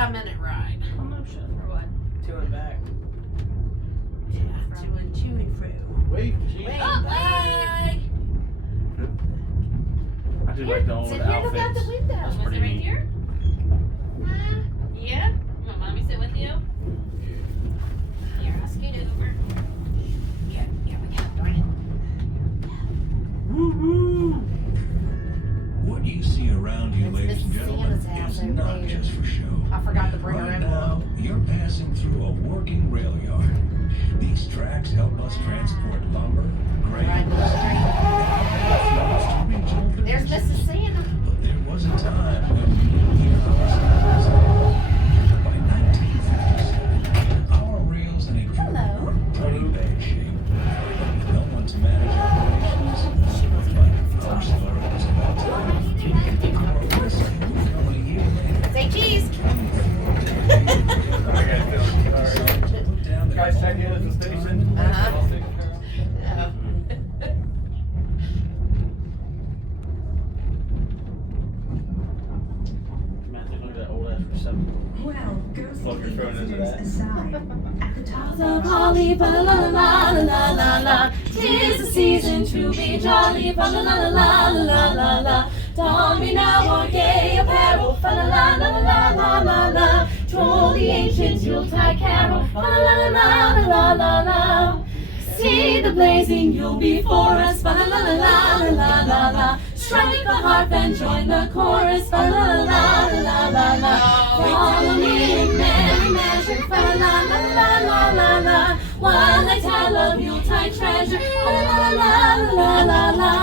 45-minute ride. Promotion for what? To and back. Yeah, to and fro. Wait, Wait, Oh, bye. I do like the old Sit here, look out the outfits. window. That's Was pretty it right neat. here? Yeah? You want mommy sit with you? Here, I'll scoot over. Yeah, we got darn it. Woo-hoo! What you see around you, It's ladies and Mrs. gentlemen, Santa's house is over not there. just for show. I forgot to bring her Right in. now, you're passing through a working rail yard. These tracks help us transport lumber, grain, Riding the train. regional There's goods. Mrs. Santa. But there was a time when we didn't hear ourselves. By 1957, our rails in a pretty bad shape. With no one to manage operations, but our story was about time. Our whistle moved on a year later. Say cheese. Put down the Guys, check in at the station. Uh-huh. I'll take care of it. Oh. Matthew, look at that old ass receptacle. Well, ghostly Fuck, you're throwing into incidents aside, at the top The holly, fa la la la la la la. 'Tis the season to be jolly, fa la la la la la la la. Don me now our gay apparel, fa la la la la la la la. Troll the ancient Yuletide carol, fa la la la la la la la. See the blazing Yule before us, fa la la la la la la la. Strike the harp and join the chorus, fa la la la la la la. Follow me in merry measure, fa la la la la la la. While I tell of Yuletide treasure, fa la la la la la la.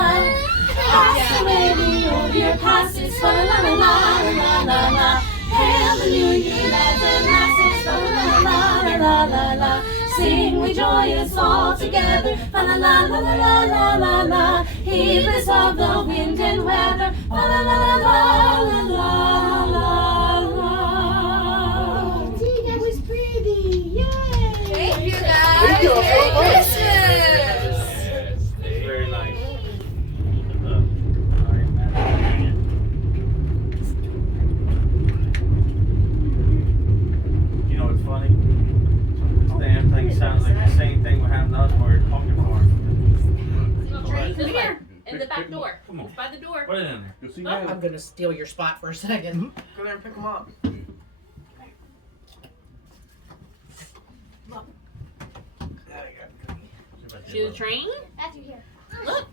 Pass away the old year passes, fa la la la la la la. Hail the new year, lads and lasses, fa la la la la la la. Sing we joyous all together, fa la la la la la la la la. Heedless of the wind and weather, fa la la la la la la la la. See, that was pretty. Yay. Thank you, guys. Thank you. Merry Christmas. Yes, very nice. All right, Matthew. You know what's funny? This damn thing sounds like the same thing we have in Osborne pumpkin farm. This way, in the back door. Come on. It's by the door. Put it in there. You'll see Oh. that. I'm gonna steal your spot for a second. Go there and pick them up. To the train? Matthew, here. Look,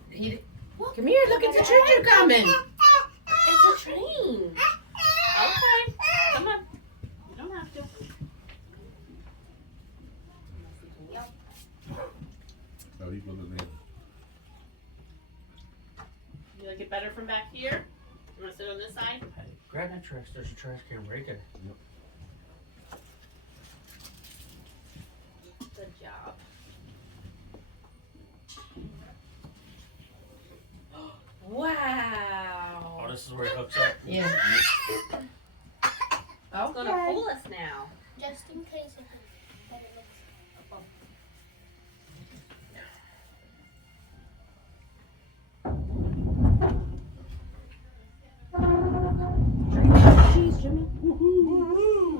Come here, look at the choo-choo coming. it's a train. Okay, come on. You don't have to. Oh, he's looking in. You like it better from back here? You want to sit on this side? Hey, grab that trash. There's a trash can. Break it. Good job. Wow. Oh, this is where it hooks up. Yeah. It's gonna pull us now. Just in case that it looks a bump. Cheese, Jimmy.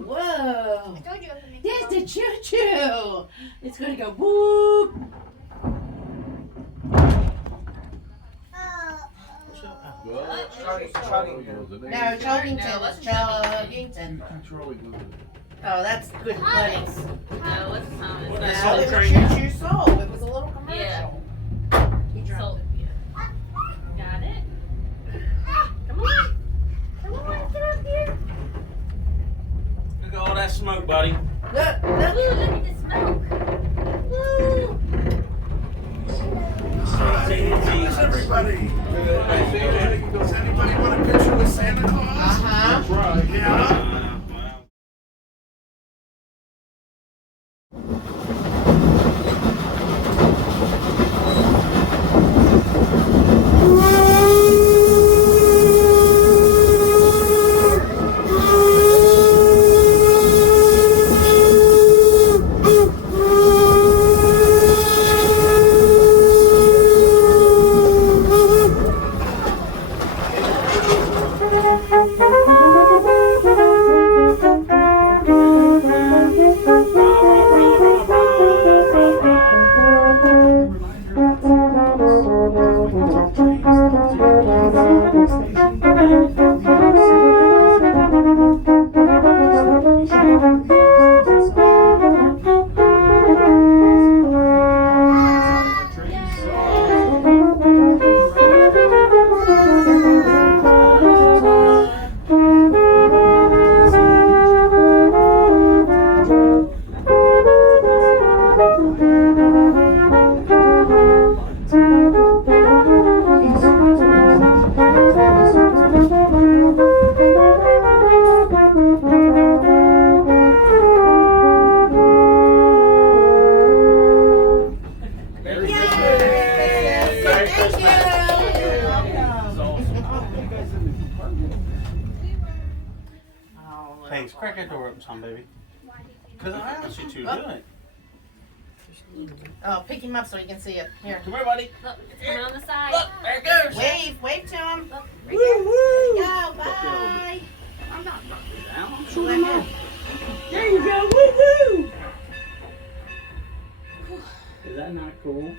Whoa. I told you I could make There's it the choo-choo. It's gonna go whoop. No, Chuggington is Chuggington. Oh, that's good buddies. No, what's the time? What It's is No, not- it Train. was choo-choo soul. It was a little commercial. Yeah. He dropped So, it. yeah. Got it? Come on. Come on, get up here. Look at all that smoke, buddy. Look, Ooh, look. look at the smoke. Woo. Everybody. Does anybody want a picture with Santa Claus? Uh-huh. Right. Yeah. Wow. Hey, crack that door open some, baby. Because I asked you to do it. Oh, pick him up so he can see it. Here. Come here, buddy. Look, it's coming on the side. Look, there it goes. Wave to him. Look, Woo woo. Go, bye. I'm not knocking it down. I'm Let shooting him. it. There you go. Woo woo. Is that not cool?